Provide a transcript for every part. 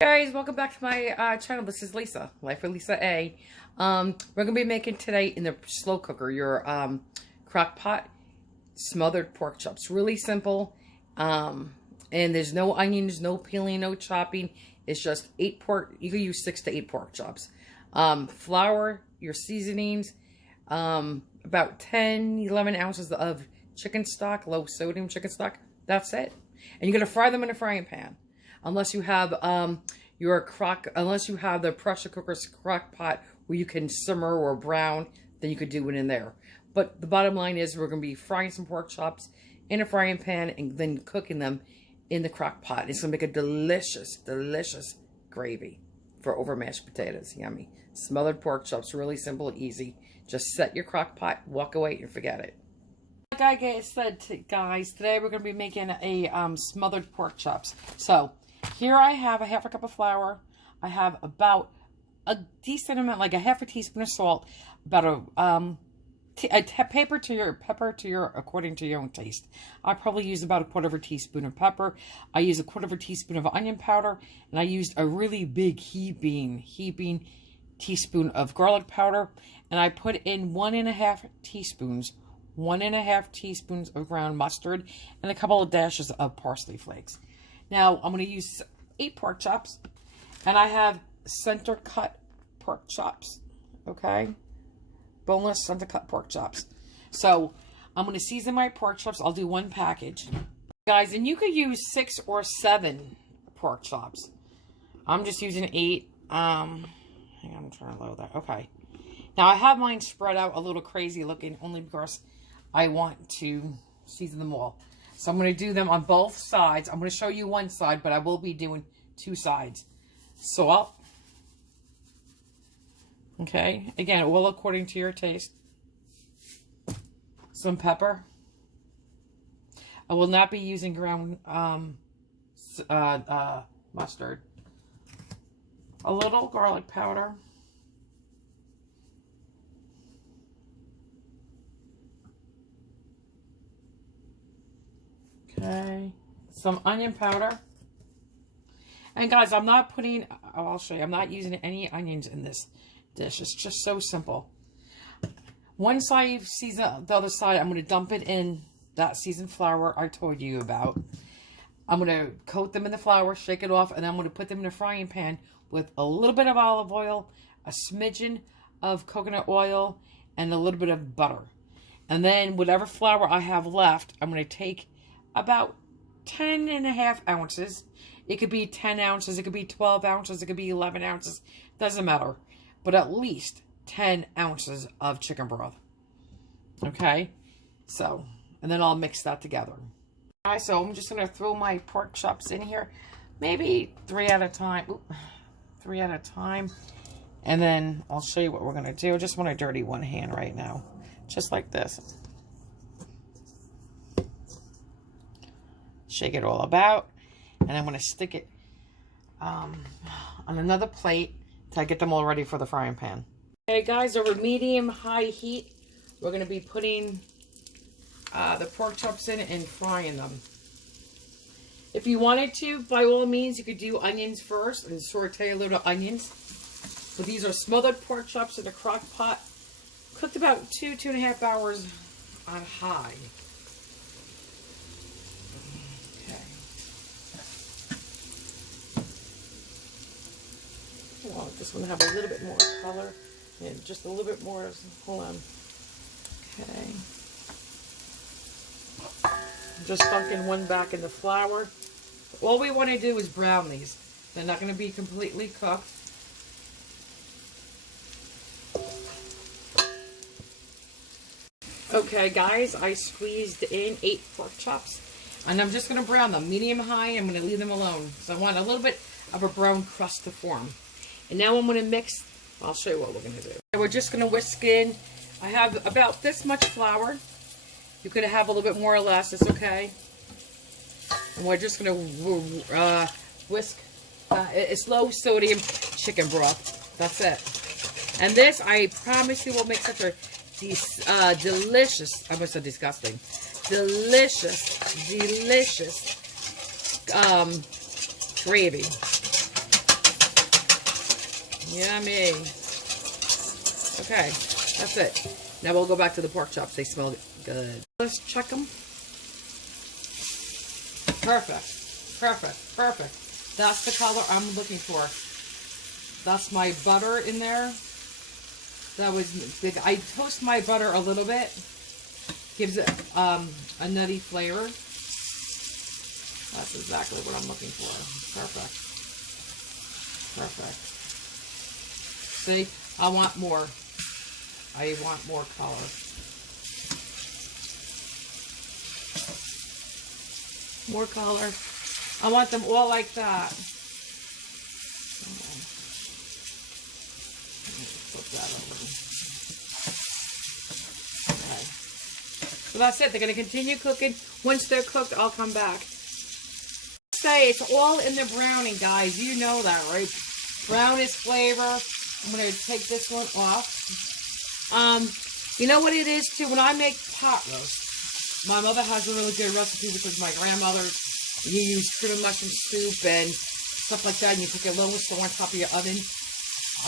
Guys, welcome back to my channel. This is Lisa, Life with Lisa A. We're gonna be making today in the slow cooker your Crock-Pot smothered pork chops. Really simple, and there's no onions, no peeling, no chopping. It's just 8 pork. You can use 6 to 8 pork chops. Flour, your seasonings, about 10-11 ounces of chicken stock, low sodium chicken stock. That's it, and you're gonna fry them in a frying pan. Unless you have unless you have the pressure cooker's crock pot where you can simmer or brown, then you could do it in there. But the bottom line is we're going to be frying some pork chops in a frying pan and then cooking them in the crock pot. It's going to make a delicious, delicious gravy for over mashed potatoes. Yummy. Smothered pork chops, really simple, easy. Just set your crock pot, walk away, and forget it. Like I said, guys, today we're going to be making a smothered pork chops. So here I have a half a cup of flour. I have about a decent amount, like a half a teaspoon of salt, about a pepper to your according to your own taste. I probably use about a quarter of a teaspoon of pepper. I use a quarter of a teaspoon of onion powder, and I used a really big heaping teaspoon of garlic powder, and I put in 1.5 teaspoons of ground mustard and a couple of dashes of parsley flakes. Now, I'm going to use 8 pork chops, and I have center cut pork chops, okay? Boneless center cut pork chops. So, I'm going to season my pork chops. I'll do 1 package. Guys, and you could use 6 or 7 pork chops. I'm just using 8. Hang on, I'm trying to load that. Okay. Now, I have mine spread out a little crazy looking, only because I want to season them all. So I'm going to do them on both sides. I'm going to show you one side, but I will be doing 2 sides. Salt. Okay. Again, all according to your taste. Some pepper. I will not be using ground mustard. A little garlic powder. Okay, some onion powder. And guys, I'm not putting, I'll show you, I'm not using any onions in this dish. It's just so simple. One side season, the other side, I'm going to dump it in that seasoned flour I told you about. I'm going to coat them in the flour, shake it off, and I'm going to put them in a frying pan with a little bit of olive oil, a smidgen of coconut oil, and a little bit of butter. And then whatever flour I have left, I'm going to take about 10.5 ounces. It could be 10 ounces, it could be 12 ounces, it could be 11 ounces, doesn't matter. But at least 10 ounces of chicken broth. Okay? So, and then I'll mix that together. Alright, so I'm just going to throw my pork chops in here. Maybe 3 at a time. Oop, 3 at a time. And then I'll show you what we're going to do. I just want to dirty one hand right now. Just like this. Shake it all about, and I'm going to stick it on another plate till I get them all ready for the frying pan. Okay, guys, over medium-high heat, we're going to be putting the pork chops in and frying them. If you wanted to, by all means, you could do onions first and saute a little onions. But these are smothered pork chops in a crock pot, cooked about 2.5 hours on high. I want this one to have a little bit more color and just a little bit more. Hold on. Okay. I'm just dunking one back in the flour. All we want to do is brown these. They're not going to be completely cooked. Okay, guys, I squeezed in 8 pork chops, and I'm just going to brown them medium-high. I'm going to leave them alone. So I want a little bit of a brown crust to form. And now I'm going to mix, I'll show you what we're going to do. We're just going to whisk in, I have about this much flour. You could have a little bit more or less, it's okay. And we're just going to whisk, it's low sodium chicken broth. That's it. And this, I promise you, will make such a delicious, I almost said disgusting, delicious gravy. Yummy. Okay, that's it. Now we'll go back to the pork chops. They smell good. Let's check them. Perfect. Perfect. Perfect. That's the color I'm looking for. That's my butter in there. That was big. I toast my butter a little bit. Gives it a nutty flavor. That's exactly what I'm looking for. Perfect. Perfect. See, I want more. I want more color. More color. I want them all like that. Flip that over. Okay. So that's it. They're going to continue cooking. Once they're cooked, I'll come back. Say it's all in the browning, guys. You know that, right? Brown is flavor. I'm going to take this one off. You know what it is too? When I make pot roast, my mother has a really good recipe because my grandmother, you use cream of mushroom soup and stuff like that, and you put your lower store on top of your oven,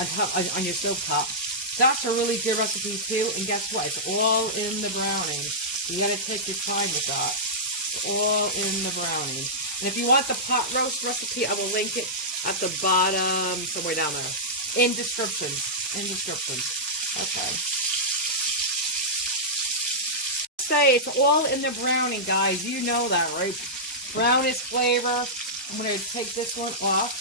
on your stove top. That's a really good recipe too. And guess what? It's all in the browning. You got to take your time with that. It's all in the browning. And if you want the pot roast recipe, I will link it at the bottom, somewhere down there. In description. In description. Okay. Say it's all in the browning, guys. You know that, right? Brown is flavor. I'm going to take this one off.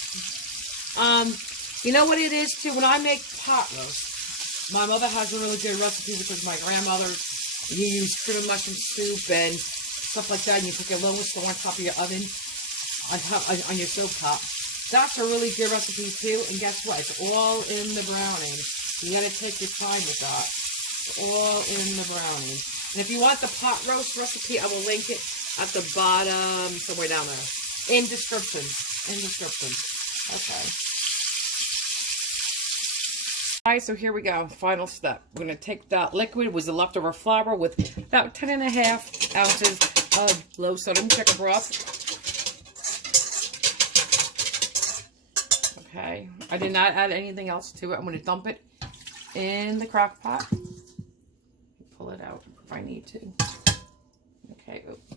You know what it is too? When I make pot roast, my mother has a really good recipe because my grandmother, you use cream of mushroom soup and stuff like that, and you put your lower store on top of your oven, on your stove top. That's a really good recipe too. And guess what? It's all in the browning. You got to take your time with that. It's all in the browning. And if you want the pot roast recipe, I will link it at the bottom, somewhere down there. In description. In description. Okay. Alright, so here we go. Final step. We're going to take that liquid, was the leftover flour, with about 10.5 ounces of low sodium chicken broth. Okay. I did not add anything else to it. I'm going to dump it in the crock pot. Pull it out if I need to. Okay. Oops.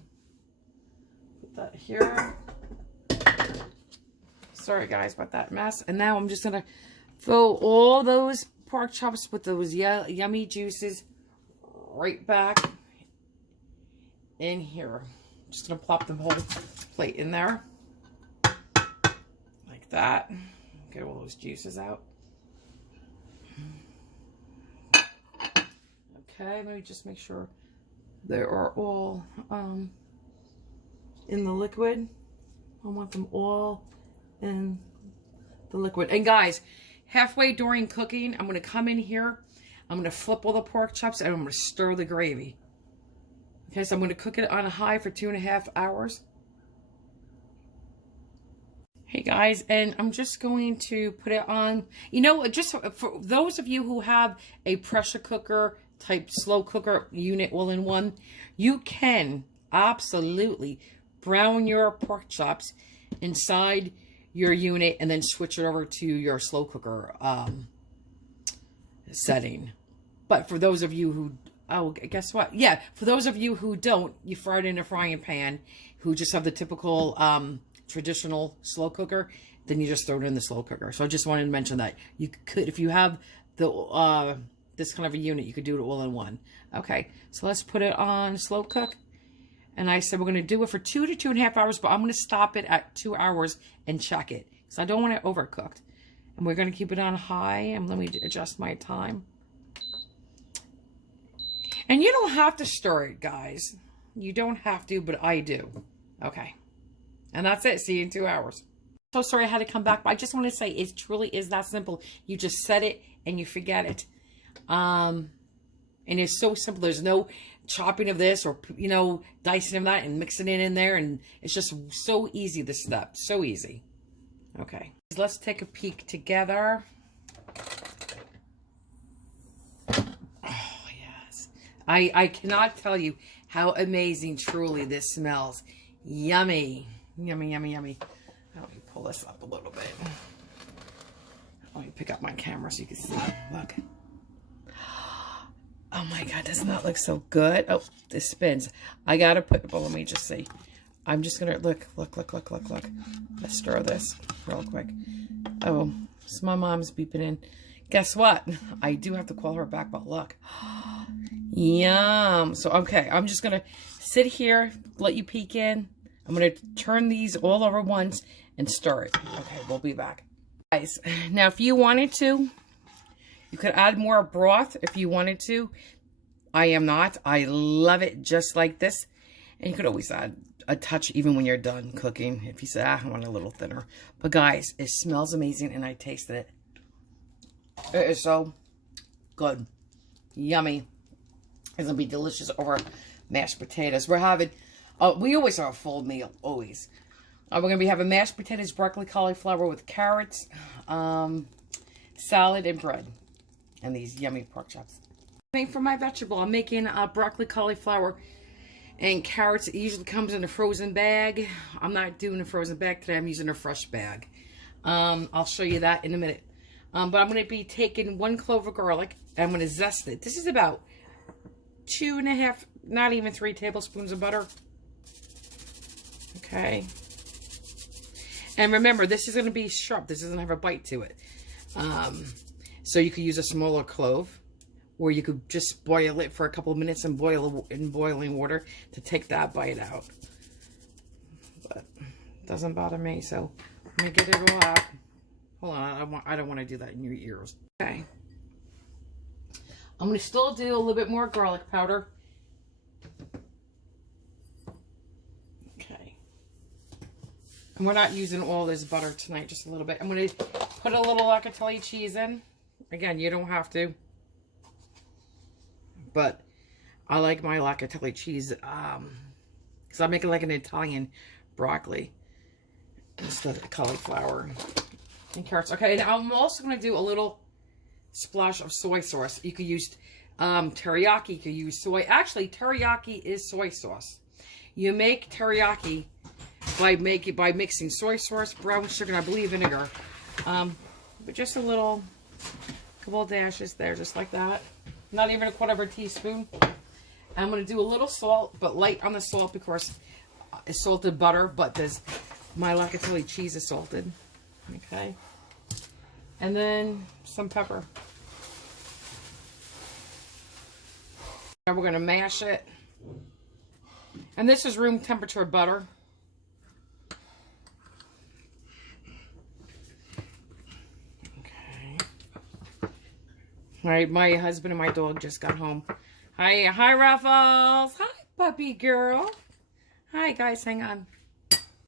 Put that here. Sorry guys about that mess. And now I'm just going to fill all those pork chops with those yummy juices right back in here. I'm just going to plop the whole plate in there. Like that. Get all those juices out. Okay, let me just make sure they are all in the liquid. I want them all in the liquid. And guys, halfway during cooking, I'm going to come in here. I'm going to flip all the pork chops and I'm going to stir the gravy. Okay, so I'm going to cook it on a high for 2.5 hours. Hey guys, and I'm just going to put it on, you know, just for those of you who have a pressure cooker type slow cooker unit all-in-one, you can absolutely brown your pork chops inside your unit and then switch it over to your slow cooker setting. But for those of you who, oh, guess what? Yeah, for those of you who don't, you fry it in a frying pan, who just have the typical traditional slow cooker, then you just throw it in the slow cooker. So I just wanted to mention that you could, if you have the this kind of a unit, you could do it all in one. Okay, so let's put it on slow cook. And I said we're going to do it for 2 to 2.5 hours, but I'm going to stop it at 2 hours and check it because I don't want it overcooked. And we're going to keep it on high. And let me adjust my time. And you don't have to stir it, guys. You don't have to, but I do. Okay. And that's it. See you in 2 hours. So sorry I had to come back, but I just want to say it truly is that simple. You just set it and you forget it. And it's so simple. There's no chopping of this or, you know, dicing of that and mixing it in there. And it's just so easy, this step. So easy. Okay. Let's take a peek together. Oh, yes. I cannot tell you how amazing truly this smells. Yummy. Yummy, yummy, yummy. Let me pull this up a little bit. Let me pick up my camera so you can see. Look. Oh my God, doesn't that look so good? Oh, this spins. I gotta put, well, let me just see. I'm just gonna, look. Let's stir this real quick. Oh, so my mom's beeping in. Guess what? I do have to call her back, but look. Yum. So, okay, I'm just gonna sit here, let you peek in. I'm gonna turn these all over once and stir it. Okay, we'll be back. Guys, now if you wanted to, you could add more broth if you wanted to. I am not. I love it just like this. And you could always add a touch even when you're done cooking. If you say, I want it a little thinner. But guys, it smells amazing and I tasted it. It is so good. Yummy. It's going to be delicious over mashed potatoes. We're having, we always have a full meal, always. We're going to be having mashed potatoes, broccoli, cauliflower with carrots, salad, and bread. And these yummy pork chops. For my vegetable, I'm making broccoli, cauliflower, and carrots. It usually comes in a frozen bag. I'm not doing a frozen bag today. I'm using a fresh bag. I'll show you that in a minute. But I'm going to be taking 1 clove of garlic. And I'm going to zest it. This is about 2.5, not even 3 tablespoons of butter. Okay. And remember, this is going to be sharp. This doesn't have a bite to it. So you could use a smaller clove, or you could just boil it for a couple of minutes and boil in boiling water to take that bite out. But it doesn't bother me, so let me get it all out. Hold on, I don't want to do that in your ears. Okay. I'm going to still do a little bit more garlic powder. Okay. And we're not using all this butter tonight, just a little bit. I'm going to put a little locatelli cheese in. Again, you don't have to. But I like my locatelli cheese because I make it like an Italian broccoli instead of cauliflower and carrots. Okay, and I'm also going to do a little splash of soy sauce. You could use teriyaki. You could use soy. Actually, teriyaki is soy sauce. You make teriyaki by mixing soy sauce, brown sugar, and I believe vinegar. But just a little, couple of dashes there, just like that. Not even a 1/4 teaspoon. I'm going to do a little salt, but light on the salt because it's salted butter, but my locatelli cheese is salted. Okay. And then some pepper. Now we're going to mash it. And this is room temperature butter. All right, my husband and my dog just got home. Hi, Ruffles. Hi, puppy girl. Hi, guys, hang on.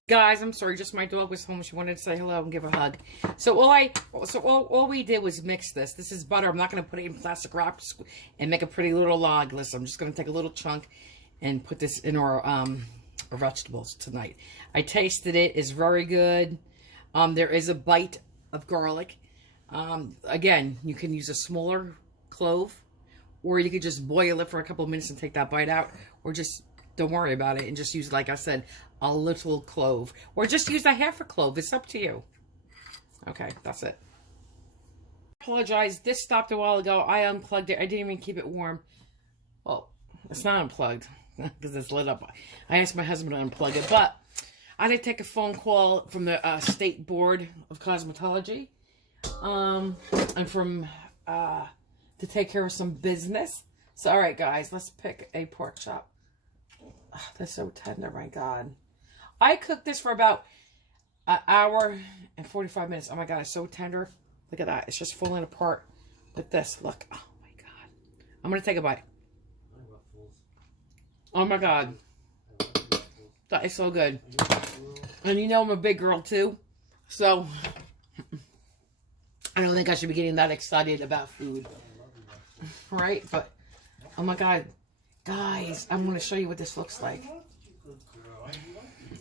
Guys, I'm sorry, just my dog was home. She wanted to say hello and give a hug. So all we did was mix this. This is butter. I'm not going to put it in plastic wrap and make a pretty little log. Listen, I'm just going to take a little chunk and put this in our vegetables tonight. I tasted it. It's very good. There is a bite of garlic. Again, you can use a smaller clove, or you could just boil it for a couple of minutes and take that bite out, or just don't worry about it and just use, like I said, a little clove, or just use a 1/2 clove. It's up to you. Okay, that's it. I apologize. This stopped a while ago. I unplugged it. I didn't even keep it warm. Well, it's not unplugged because it's lit up. I asked my husband to unplug it, but I did take a phone call from the State Board of Cosmetology. And from to take care of some business. So all right, guys, let's pick a pork chop. Oh, they're so tender, my God. I cooked this for about an hour and 45 minutes. Oh my God, it's so tender. Look at that. It's just falling apart with this. Look. Oh my God. I'm gonna take a bite. Oh my God. That is so good. And you know I'm a big girl too, so I don't think I should be getting that excited about food. Right? But, oh my God. Guys, I'm going to show you what this looks like.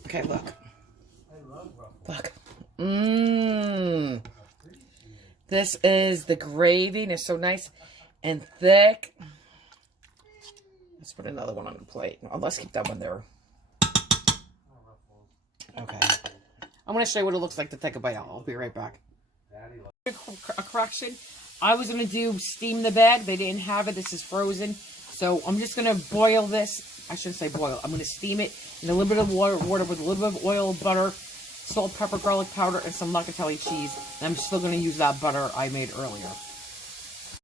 Okay, look. Look. Mmm. This is the gravy, and it's so nice and thick. Let's put another one on the plate. Oh, let's keep that one there. Okay. I'm going to show you what it looks like to take a bite. I'll be right back. A correction. I was going to do steam the bag. They didn't have it. This is frozen. So I'm just going to boil this. I shouldn't say boil. I'm going to steam it in a little bit of water with a little bit of oil, butter, salt, pepper, garlic powder, and some locatelli cheese. And I'm still going to use that butter I made earlier.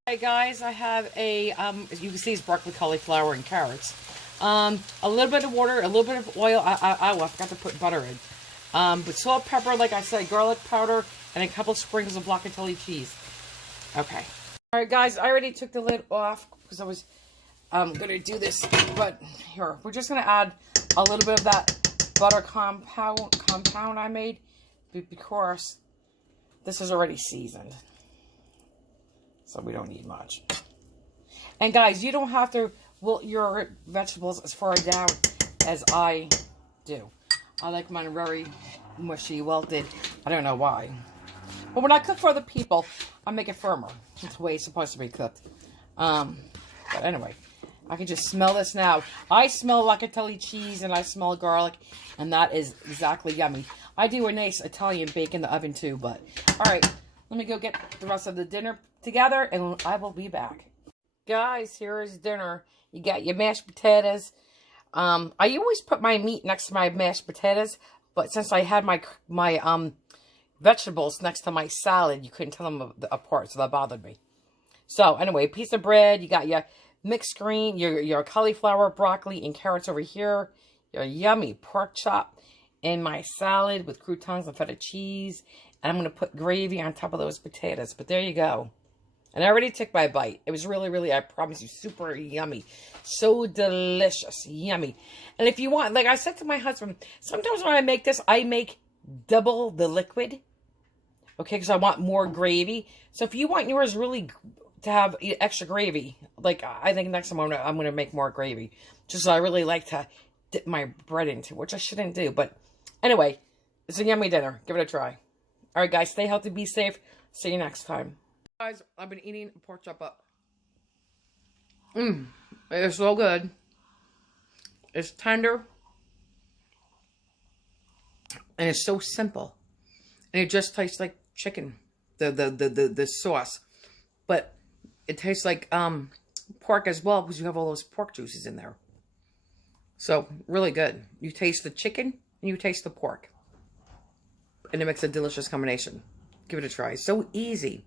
Hey guys, I have a, as you can see, it's broccoli, cauliflower, and carrots. A little bit of water, a little bit of oil. I forgot to put butter in. But salt, pepper, like I said, garlic powder, and a couple sprinkles of locatelli cheese. Okay. Alright guys, I already took the lid off because I was going to do this. But here, we're just going to add a little bit of that butter compound I made. Because this is already seasoned. So we don't need much. And guys, you don't have to wilt your vegetables as far down as I do. I like mine very mushy, wilted. I don't know why. But when I cook for other people, I make it firmer. That's the way it's supposed to be cooked. But anyway, I can just smell this now. I smell locatelli cheese and I smell garlic. And that is exactly yummy. I do a nice Italian bake in the oven too. But alright, let me go get the rest of the dinner together and I will be back. Guys, here is dinner. You got your mashed potatoes. I always put my meat next to my mashed potatoes, but since I had my vegetables next to my salad, you couldn't tell them apart, so that bothered me. So anyway, piece of bread. You got your mixed green, your cauliflower, broccoli, and carrots over here. Your yummy pork chop in my salad with croutons and feta cheese, and I'm going to put gravy on top of those potatoes. But there you go. And I already took my bite. It was really, really, I promise you, super yummy. So delicious. Yummy. And if you want, like I said to my husband, sometimes when I make this, I make double the liquid. Okay, because I want more gravy. So if you want yours really to have extra gravy, like I think next time I'm gonna make more gravy. Just so I really like to dip my bread into, which I shouldn't do. But anyway, it's a yummy dinner. Give it a try. All right, guys, stay healthy, be safe. See you next time. Guys, I've been eating pork chop up. It's so good. It's tender. And it's so simple. And it just tastes like chicken. The sauce. But it tastes like pork as well because you have all those pork juices in there. So, really good. You taste the chicken and you taste the pork. And it makes a delicious combination. Give it a try. So easy.